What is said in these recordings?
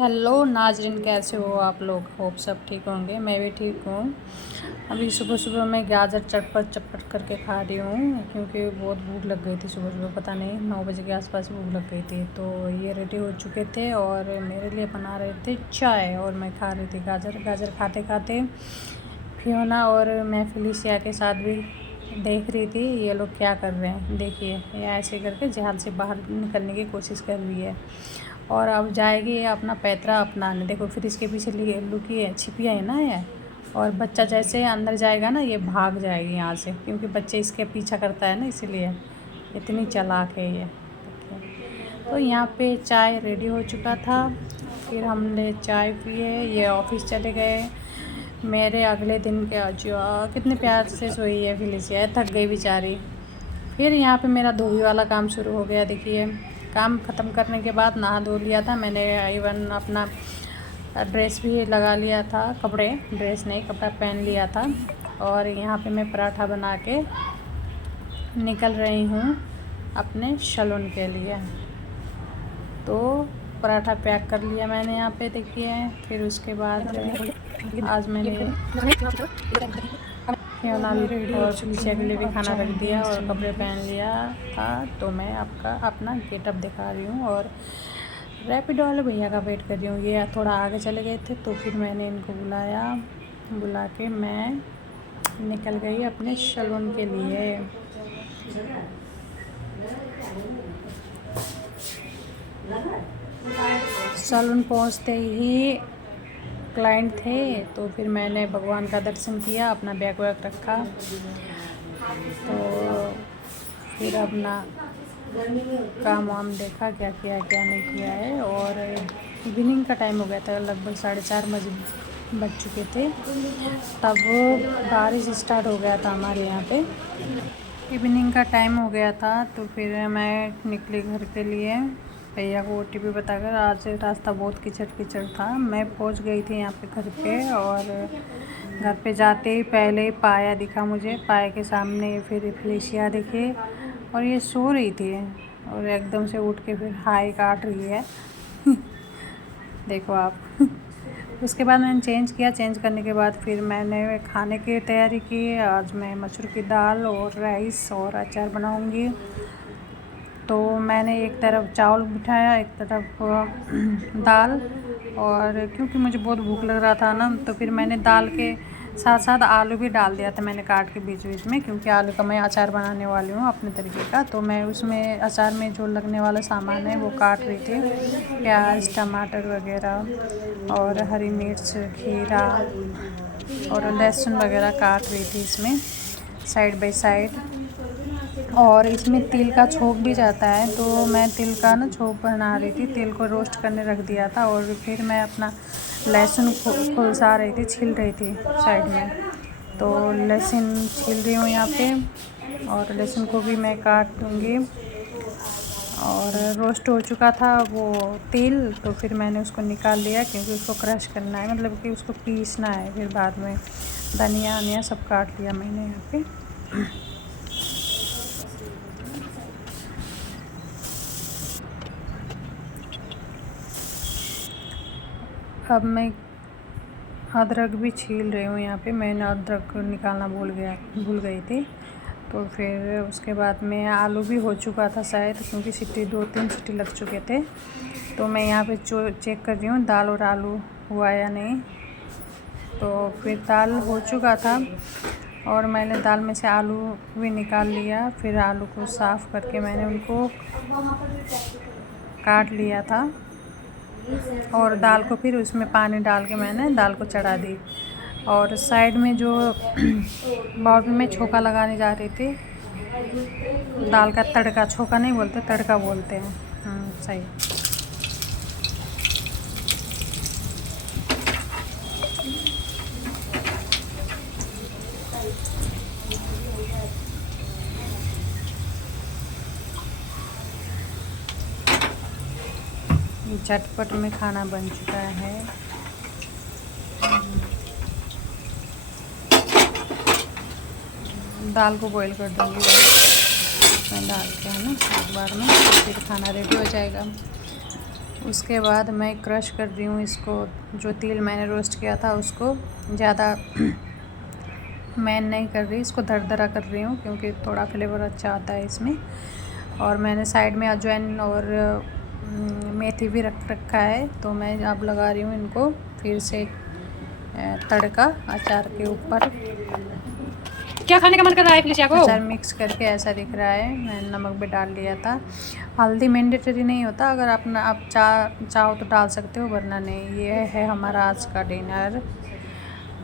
Hello नाजरीन, कैसे हो आप लोग। होप सब ठीक होंगे। मैं भी ठीक हूँ। अभी सुबह सुबह मैं गाजर चटपट चटपट करके खा रही हूँ क्योंकि बहुत भूख लग गई थी। सुबह सुबह पता नहीं 9 बजे के आसपास भूख लग गई थी। तो ये रेडी हो चुके थे और मेरे लिए बना रहे थे चाय और मैं खा रही थी गाजर खाते खाते। फियोना और मैं फिलिसिया के साथ भी देख रही थी ये लोग क्या कर रहे हैं। देखिए ये ऐसे करके जहाल से बाहर निकलने की कोशिश कर रही है और अब जाएगी ये अपना पैतरा अपनाने। देखो फिर इसके पीछे लुकी है, छिपी है ना ये। और बच्चा जैसे अंदर जाएगा ना ये भाग जाएगी यहाँ से, क्योंकि बच्चे इसके पीछा करता है ना, इसीलिए इतनी चालाक है ये। तो यहाँ पे चाय रेडी हो चुका था, फिर हमने चाय पिए, ये ऑफिस चले गए। मेरे अगले दिन के जो कितने प्यार से सोई है फिलिसिया, थक गई बेचारी। फिर यहाँ पे मेरा धोबी वाला काम शुरू हो गया। देखिए काम ख़त्म करने के बाद नहा धो लिया था मैंने, इवन अपना ड्रेस भी लगा लिया था, ड्रेस नहीं कपड़ा पहन लिया था। और यहाँ पे मैं पराठा बना के निकल रही हूँ अपने सैलून के लिए। तो पराठा पैक कर लिया मैंने यहाँ पे, देखिए। फिर उसके बाद आज मैंने और पीछे के लिए भी खाना रख दिया और कपड़े पहन लिया था। तो मैं अपना गेटअप दिखा रही हूँ और रैपिडो वाले भैया का वेट कर रही हूँ। ये थोड़ा आगे चले गए थे तो फिर मैंने इनको बुला के मैं निकल गई अपने सैलून के लिए। सैलून पहुँचते ही क्लाइंट थे तो फिर मैंने भगवान का दर्शन किया, अपना बैग वैग रखा। तो फिर अपना काम वाम देखा, क्या किया क्या नहीं किया है। और इवनिंग का टाइम हो गया था, लगभग 4:30 बज चुके थे। तब बारिश स्टार्ट हो गया था हमारे यहाँ पे। इवनिंग का टाइम हो गया था तो फिर मैं निकली घर के लिए, भैया को OTP बताकर। आज रास्ता बहुत कीचड़ था। मैं पहुंच गई थी यहाँ पे घर पे, और घर पे जाते ही पहले ही पाया दिखा मुझे। पाया के सामने फिर फिलिसिया दिखे और ये सो रही थी और एकदम से उठ के फिर हाई काट रही है। देखो आप। उसके बाद मैंने चेंज किया। चेंज करने के बाद फिर मैंने खाने की तैयारी की। आज मैं मसूर की दाल और राइस और अचार बनाऊंगी। तो मैंने एक तरफ चावल बिठाया, एक तरफ दाल। और क्योंकि मुझे बहुत भूख लग रहा था ना, तो फिर मैंने दाल के साथ साथ आलू भी डाल दिया था मैंने काट के बीच बीच में, क्योंकि आलू का मैं अचार बनाने वाली हूँ अपने तरीके का। तो मैं उसमें अचार में जो लगने वाला सामान है वो काट रही थी, प्याज टमाटर वगैरह और हरी मिर्च खीरा और लहसुन वगैरह काट रही थी इसमें साइड बाय साइड। और इसमें तिल का छोंक भी जाता है, तो मैं तिल का ना छोंक बना रही थी। तिल को रोस्ट करने रख दिया था और फिर मैं अपना लहसुन खुलसा रही थी, छिल रही थी साइड में। तो लहसुन छील रही हूँ यहाँ पे, और लहसुन को भी मैं काट दूँगी। और रोस्ट हो चुका था वो तिल, तो फिर मैंने उसको निकाल लिया, क्योंकि उसको क्रश करना है, मतलब कि उसको पीसना है फिर बाद में। धनिया वनिया सब काट लिया मैंने यहाँ पे। अब मैं अदरक भी छील रही हूँ यहाँ पे। मैंने अदरक निकालना भूल गई थी। तो फिर उसके बाद में आलू भी हो चुका था शायद, क्योंकि 2-3 सीटी लग चुके थे। तो मैं यहाँ पे चेक कर रही हूँ दाल और आलू हुआ या नहीं। तो फिर दाल हो चुका था और मैंने दाल में से आलू भी निकाल लिया। फिर आलू को साफ़ करके मैंने उनको काट लिया था, और दाल को फिर उसमें पानी डाल के मैंने दाल को चढ़ा दी। और साइड में जो बाउल में छोंका लगाने जा रही थी, दाल का तड़का, छोंका नहीं बोलते तड़का बोलते हैं। सही। झटपट में खाना बन चुका है। दाल को बॉईल कर दूँगी मैं डाल के, है ना, एक बार में, फिर खाना रेडी हो जाएगा। उसके बाद मैं क्रश कर रही हूँ इसको, जो तिल मैंने रोस्ट किया था उसको ज़्यादा मैं नहीं कर रही, इसको दरदरा कर रही हूँ क्योंकि थोड़ा फ्लेवर अच्छा आता है इसमें। और मैंने साइड में अजवाइन और मेथी भी रख रखा है, तो मैं अब लगा रही हूँ इनको फिर से तड़का अचार के ऊपर। क्या खाने का मन कर रहा है फिलिसिया को? अचार मिक्स करके ऐसा दिख रहा है। मैंने नमक भी डाल लिया था। हल्दी मैंडेटरी नहीं होता, अगर आप चाहो तो डाल सकते हो, वरना नहीं। ये है हमारा आज का डिनर।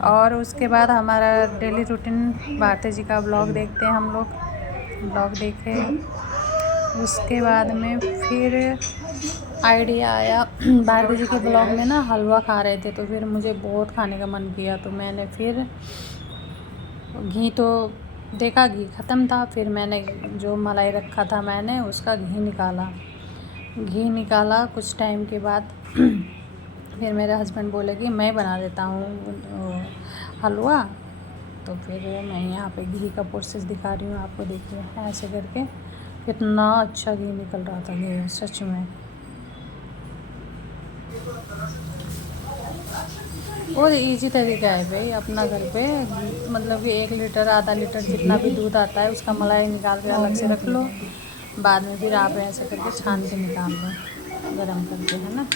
और उसके बाद हमारा डेली रूटीन भारती जी का ब्लॉग देखते हैं हम लोग। ब्लॉग देखे, उसके बाद में फिर आइडिया आया भारती जी के ब्लॉग में ना हलवा खा रहे थे, तो फिर मुझे बहुत खाने का मन किया, तो मैंने फिर घी तो देखा घी ख़त्म था, फिर मैंने जो मलाई रखा था मैंने उसका घी निकाला कुछ टाइम के बाद। फिर मेरे हस्बैंड बोले कि मैं बना देता हूँ हलवा, तो फिर मैं यहाँ पे घी का प्रोसेस दिखा रही हूँ आपको। देखिए ऐसे करके कितना अच्छा घी निकल रहा था, घी सच में। और इजी तरीका है भाई, अपना घर पे मतलब कि 1 लीटर आधा लीटर जितना भी दूध आता है उसका मलाई निकाल के अलग से रख लो, बाद में फिर आप ऐसे करके छान के निकाल लो गरम करके, है ना।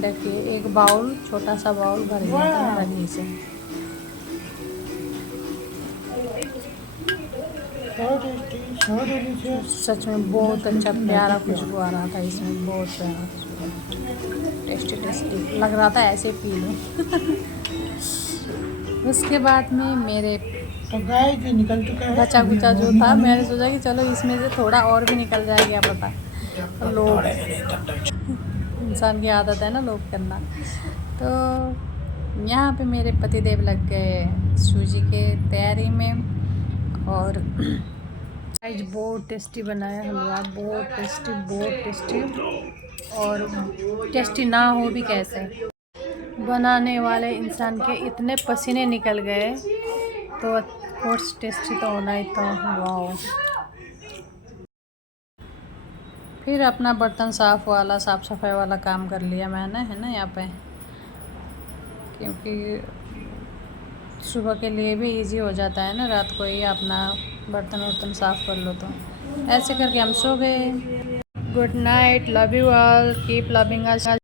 देखिए एक बाउल, छोटा सा बाउल भर गया था मेरा घी से। सच में बहुत अच्छा प्यारा खुशबू आ रहा था इसमें, बहुत प्यारा खुशबू, टेस्टी लग रहा था, ऐसे पी लो। उसके बाद में मेरे निकल चुका है बचा कुचा जो था, मैंने सोचा कि चलो इसमें से थोड़ा और भी निकल जाए, क्या पता। लोग, इंसान की आदत है ना लोग करना। तो यहाँ पे मेरे पतिदेव लग गए सूजी के तैयारी में। और आज बहुत टेस्टी बनाया हलवा, बहुत टेस्टी। और टेस्टी ना हो भी कैसे, बनाने वाले इंसान के इतने पसीने निकल गए, तो कोर्स टेस्टी तो होना ही था। वाओ। फिर अपना बर्तन साफ़ सफाई वाला काम कर लिया मैंने, है ना यहाँ पे, क्योंकि सुबह के लिए भी इजी हो जाता है ना, रात को ही अपना बर्तन वर्तन साफ़ कर लो। तो ऐसे करके हम सो गए। Good night, love you all, keep loving us.